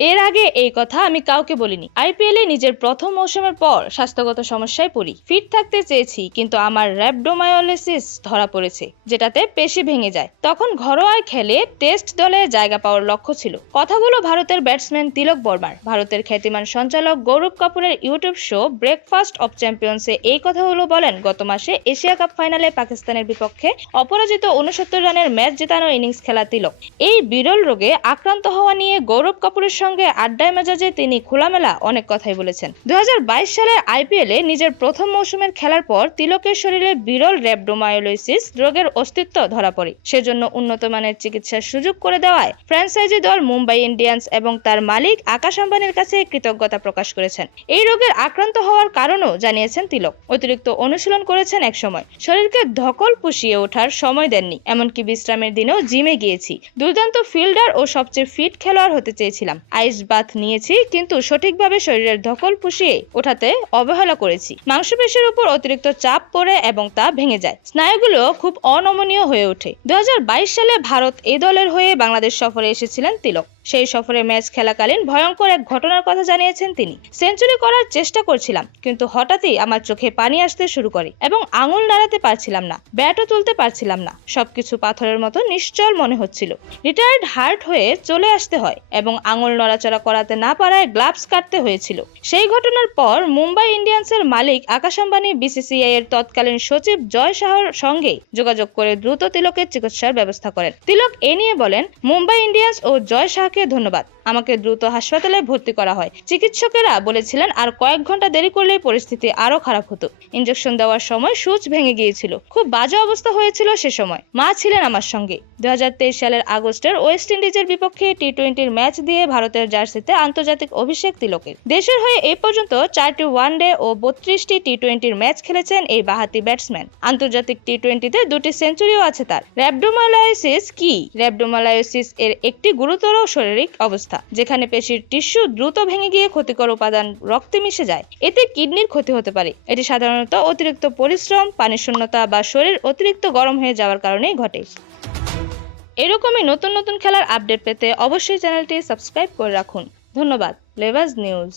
এর আগে এই কথা আমি কাউকে বলিনি। আইপিএলে নিজের প্রথম মৌসুমের পর স্বাস্থ্যগত সমস্যায় পড়ি। ফিট থাকতে চেয়েছি, কিন্তু আমার র্যাবডোমায়োলিসিস ধরা পড়েছে, যেটাতে পেশি ভেঙে যায়। তখন ঘরোয়ায় খেলে টেস্ট দলে জায়গা পাওয়ার লক্ষ্য ছিল। কথাগুলো ভারতের ব্যাটসম্যান তিলক বর্মার। ভারতের খ্যাতিমান সঞ্চালক গৌরব কাপুরের ইউটিউব শো ব্রেকফাস্ট অব চ্যাম্পিয়ন্সে এই কথাগুলো বলেন, গত মাসে এশিয়া কাপ ফাইনালে পাকিস্তানের বিপক্ষে অপরাজিত উনসত্তর রানের ম্যাচ জেতানো ইনিংস খেলা তিলক। এই বিরল রোগে আক্রান্ত হওয়া নিয়ে গৌরব কাপুরের সঙ্গে আড্ডায় মেজাজে তিনি খোলামেলা অনেক কথাই বলেছেন। দু সালের আইপিএলে নিজের প্রথম মৌসুমের খেলার পর তিলকের শরীরে বিরল র্যাবডোমায়োলোসিস রোগের অস্তিত্ব ধরা পড়ে। সেজন্য উন্নত মানের চিকিৎসার সুযোগ করে দেওয়ায় ফ্র্যাঞ্চাইজি দল মুম্বাই ইন্ডিয়ান্স এবং তার মালিক আকাশ আম্বানির কাছে কৃতজ্ঞতা প্রকাশ করেছেন। এই রোগের আক্রান্ত হওয়ার কারণও জানিয়েছেন তিলক। অতিরিক্ত অনুশীলন করেছেন একসময়। শরীরকে ধকল পুষিয়ে ওঠার সময় দেননি। এমনকি বিশ্রামের দিনেও জিমে গিয়েছি। দুর্দান্ত ফিল্ডার ও সবচেয়ে ফিট খেলোয়াড় হতে চেয়েছিলাম। আইস বাথ নিয়েছি, কিন্তু সঠিকভাবে শরীরের ধকল পুষিয়ে ওঠাতে অবহেলা করেছি। মাংসপেশের উপর অতিরিক্ত চাপ পড়ে এবং তা ভেঙে যায়। স্নায়ুগুলো খুব অনমনীয় হয়ে ওঠে। দু হাজার বাইশ সালে ভারত এ দলের হয়ে বাংলাদেশ সফরে এসেছিলেন তিলক। সেই সফরে ম্যাচ খেলাকালীন ভয়ঙ্কর এক ঘটনার কথা জানিয়েছেন তিনি। সেঞ্চুরি করার চেষ্টা করছিলাম, কিন্তু হঠাৎই আমার চোখে পানি আসতে শুরু করে এবং আঙুল নাড়াতে পারছিলাম না, ব্যাটও তুলতে পারছিলাম না, সবকিছু পাথরের মতো নিশ্চল মনে হচ্ছিল। রিটায়ার্ড হার্ট হয়ে চলে আসতে হয় এবং আঙুল নড়াচড়া করাতে না পারায় গ্লাভস কাটতে হয়েছিল। সেই ঘটনার পর মুম্বাই ইন্ডিয়ান্সের মালিক আকাশ আম্বানি, বিসিসিআই এর তৎকালীন সচিব জয় শাহর সঙ্গে যোগাযোগ করে দ্রুত তিলকের চিকিৎসার ব্যবস্থা করেন। তিলক এ নিয়ে বলেন, মুম্বাই ইন্ডিয়ান্স ও জয় শাহকে ধন্যবাদ। আমাকে দ্রুত হাসপাতালে ভর্তি করা হয়। চিকিৎসকেরা বলেছিলেন, আর কয়েক ঘণ্টা দেরি করলেই পরিস্থিতি আরও খারাপ হতো। ইঞ্জেকশন দেওয়ার সময় সূচ ভেঙে গিয়েছিল। খুব বাজে অবস্থা হয়েছিল সে সময়। মা ছিলেন আমার সঙ্গে। দুহাজার তেইশ সালের আগস্টের ওয়েস্ট ইন্ডিজের বিপক্ষে টি টোয়েন্টির ম্যাচ দিয়ে ভারতের জার্সিতে আন্তর্জাতিক অভিষেক তিলকের। দেশের হয়ে এই পর্যন্ত চারটি ওয়ানডে ও বত্রিশটি টি টোয়েন্টির ম্যাচ খেলেছেন এই বাহাতি ব্যাটসম্যান। আন্তর্জাতিক টি টোয়েন্টিতে দুটি সেঞ্চুরিও আছে তার। র্যাবডোমালাইসিস কি? র্যাবডোমালাইসিস এর একটি গুরুতর শারীরিক অবস্থা। যেখানে পেশির টিস্যু দ্রুত ভেঙে গিয়ে ক্ষতিকর উপাদান রক্তে মিশে যায়। এতে কিডনির ক্ষতি হতে পারে। এটি সাধারণত অতিরিক্ত পরিশ্রম পানি শূন্যতা বা শরীর অতিরিক্ত গরম হয়ে যাওয়ার কারণেই ঘটে। এরকমই নতুন নতুন খেলার আপডেট পেতে অবশ্যই চ্যানেলটি সাবস্ক্রাইব করে রাখুন। ধন্যবাদ। লেভাজ নিউজ।